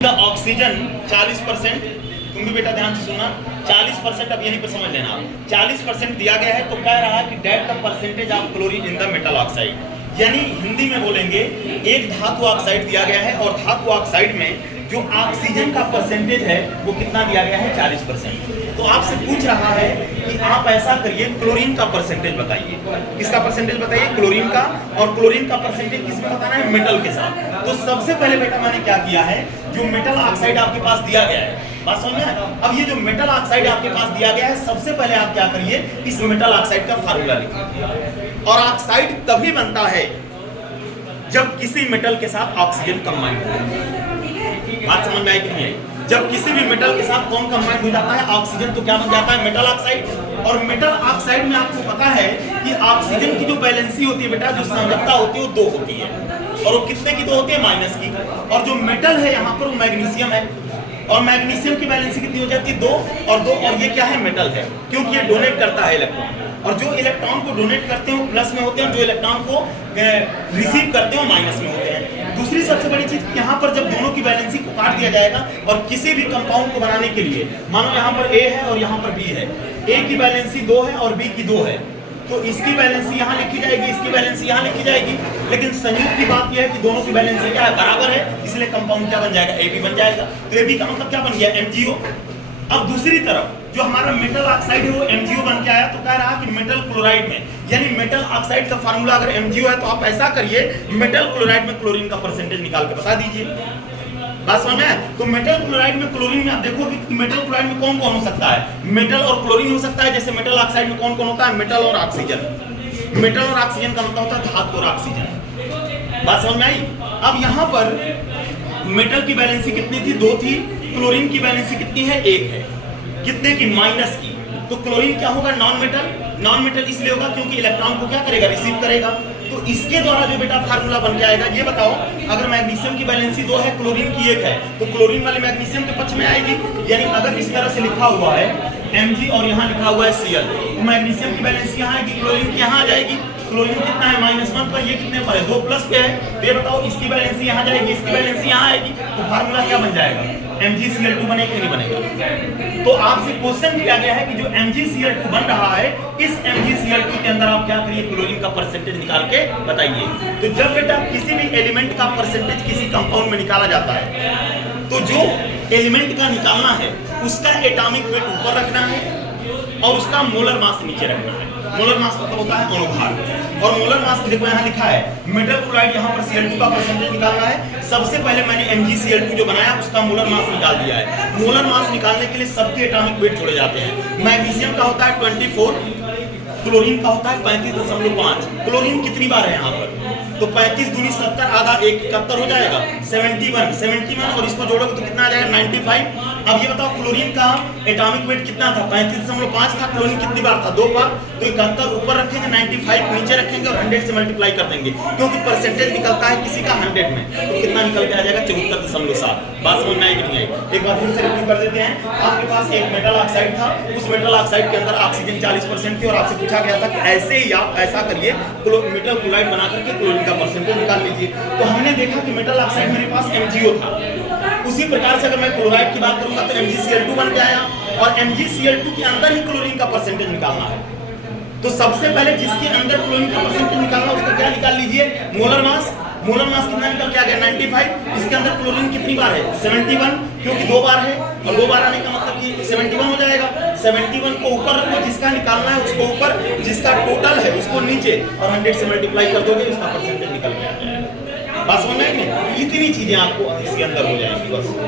The oxygen 40%, तुम भी बेटा ध्यान से सुनना, 40% अब यहीं पर समझ लेना आप, 40% दिया गया है तो कह रहा है कि that the percentage of chlorine in the metal oxide, यानी हिंदी में बोलेंगे एक धातु ऑक्साइड दिया गया है और धातु ऑक्साइड में जो ऑक्सीजन का परसेंटेज है वो कितना दिया गया है 40%। तो आपसे पूछ रहा है कि आप ऐसा करिए क्लोरीन का परसेंटेज बताइए, किसका परसेंटेज बताइए, क्लोरीन का, और क्लोरीन का परसेंटेज किसमें बताना है, मेटल के साथ। तो सबसे पहले बेटा मैंने क्या किया है, जो मेटल ऑक्साइड आपके पास दिया गया है, बात समझ में, अब ये जो मेटल ऑक्साइड आपके पास दिया गया है, सबसे पहले आप क्या करिए, इस मेटल ऑक्साइड का फार्मूला लिखिए। और ऑक्साइड तभी बनता है जब किसी मेटल के साथ ऑक्सीजन कंबाइन हो। बात समझ में आई कि नहीं है? जब किसी भी मेटल के साथ कौन कंबाइन हो जाता है, ऑक्सीजन, तो क्या बन जाता है, मेटल ऑक्साइड। और मेटल ऑक्साइड में आपको पता है कि ऑक्सीजन की जो बैलेंसी होती है बेटा, जो संयोजकता होती है वो 2 होती है, और वो कितने की 2 होती है, माइनस की। और जो मेटल है यहाँ पर वो मैग्नीशियम है, और मैग्नीशियम की बैलेंसी कितनी हो जाती है, 2 और 2, और ये क्या है, मेटल है, क्योंकि ये डोनेट करता है इलेक्ट्रॉन, और जो इलेक्ट्रॉन को डोनेट करते हैं वो प्लस में होते हैं, जो इलेक्ट्रॉन को रिसीव करते हैं वो माइनस में होते हैं। दूसरी सबसे बड़ी चीज, यहाँ पर जब दोनों की बैलेंसी को काट दिया जाएगा और किसी भी कंपाउंड को बनाने के लिए, मानो यहाँ पर A है और यहाँ पर B है, A की बैलेंसी 2 है और B की 2 है, तो इसकी बैलेंसी यहाँ लिखी जाएगी, इसकी बैलेंसी यहाँ लिखी जाएगी। लेकिन संयुक्त की बात यह है कि दोनों की बैलेंसी क्या है, बराबर है, इसलिए कंपाउंड क्या बन जाएगा, AB बन जाएगा। तो AB का मतलब क्या बन गया, MgO। अब दूसरी तरफ जो हमारा मेटल ऑक्साइड है वो MgO बन के आया, तो कह रहा कि मेटल क्लोराइड में, यानी मेटल ऑक्साइड का फार्मूला अगर MgO है तो आप ऐसा करिए, मेटल क्लोराइड में क्लोरीन का परसेंटेज निकाल के बता दीजिए। बात समझ में? तो मेटल क्लोराइड में क्लोरीन में आप देखोगे कि मेटल क्लोराइड में कौन कौन हो सकता है, मेटल और क्लोरीन हो सकता है। जैसे मेटल ऑक्साइड में कौन कौन होता है, मेटल और ऑक्सीजन। मेटल और ऑक्सीजन का मतलब होता है धातु और ऑक्सीजन। बात समझ में आई? अब यहाँ पर मेटल की बैलेंसी कितनी थी, 2 थी, क्लोरीन की बैलेंसी कितनी है, 1 है, कितने की, माइनस की। तो क्लोरीन क्या होगा, नॉन मेटल। नॉन मेटल इसलिए होगा क्योंकि इलेक्ट्रॉन को क्या करेगा, रिसीव करेगा। तो इसके द्वारा जो बेटा फार्मूला बन के आएगा, ये बताओ, अगर मैग्नीशियम की बैलेंसी 2 है, क्लोरीन की 1 है, तो क्लोरीन वाली मैग्नीशियम के पक्ष में आएगी। यानी अगर इस तरह से लिखा हुआ है Mg और यहाँ लिखा हुआ है Cl, तो मैग्नीशियम की बैलेंसी यहाँ आएगी, क्लोरीन की यहाँ आ जाएगी। क्लोरीन कितना है, -1 पर, ये कितने पर है, 2 प्लस पे है। तो ये बताओ, इसकी बैलेंसी यहाँ जाएगी, इसकी बैलेंसी यहाँ आएगी, तो फार्मूला क्या बन जाएगा, MgCl2 बनेगा कि नहीं बनेगा? तो आपसे क्वेश्चन किया गया है कि जो MgCl2 बन रहा है, इस MgCl2 के अंदर आप क्या करिए, क्लोरीन का परसेंटेज निकाल के बताइए। तो जब बेटा किसी भी एलिमेंट का परसेंटेज किसी कंपाउंड में निकाला जाता है, तो जो एलिमेंट का निकालना है उसका एटॉमिक वेट ऊपर रखना है और उसका मोलर मास नीचे रखना है। मोलर मास मतलब होता है अणुभार, और मोलर मास देखो यहाँ लिखा है, मेटल क्लोराइड यहाँ पर Cl2 का परसेंटेज निकालना है। सबसे पहले मैंने MgCl2 जो बनाया उसका मोलर मास निकाल दिया है। मोलर मास निकालने के लिए सबके एटॉमिक वेट जोड़े जाते हैं। मैग्नीशियम का होता है 24, क्लोरीन का होता है 35.5। क्लोरीन कितनी बार है यहाँ पर, तो 35 दूनी 70, आधा 1 71 हो जाएगा, 71 और इसको जोड़ोगे तो कितना आ जाएगा, 95। अब ये बताओ, क्लोरीन का एटॉमिक वेट कितना था, 35.5 था। क्लोरीन कितनी बार था, 2 बार, तो 71 ऊपर रखेंगे, 95 नीचे रखेंगे और 100 से मल्टीप्लाई कर देंगे, क्योंकि परसेंटेज निकलता है किसी का 100 में, तो कितना निकल के आ जाएगा, 74.7। बात समझ में आएगी नहीं आएगी? एक बार फिर से रिपीट कर देते हैं। आपके पास एक मेटल ऑक्साइड था, उस मेटल ऑक्साइड के अंदर ऑक्सीजन 40% थी, और आपसे पूछा गया था कि ऐसे ही आप ऐसा करिए, मेटल क्लोराइड बना करके क्लोरीन का परसेंटेज निकाल लीजिए। तो हमने देखा कि मेटल ऑक्साइड मेरे पास MgO था, उसी प्रकार से अगर मैं क्लोराइड की बात करूंगा तो MgCl2 बन के आया, और MgCl2 के अंदर ही क्लोरीन का परसेंटेज निकालना है। तो सबसे पहले जिसके अंदर क्लोरीन का परसेंटेज निकालना उसका क्या निकाल लीजिए, मोलर मास। मोलर मास कितना निकल के आ गया, 95। इसके अंदर क्लोरीन कितनी बार है, 71, क्योंकि 2 बार है, और 2 बार आने का मतलब कि 71 हो जाएगा। 71 को ऊपर रखो, जिसका निकालना है उसको ऊपर, जिसका टोटल है उसको नीचे, और 100 से मल्टीप्लाई कर दोगे, उसका परसेंटेज निकल के आ जाएगा। बात समझ में आई नहीं? इतनी चीजें आपको इसके अंदर हो जाएंगी बस।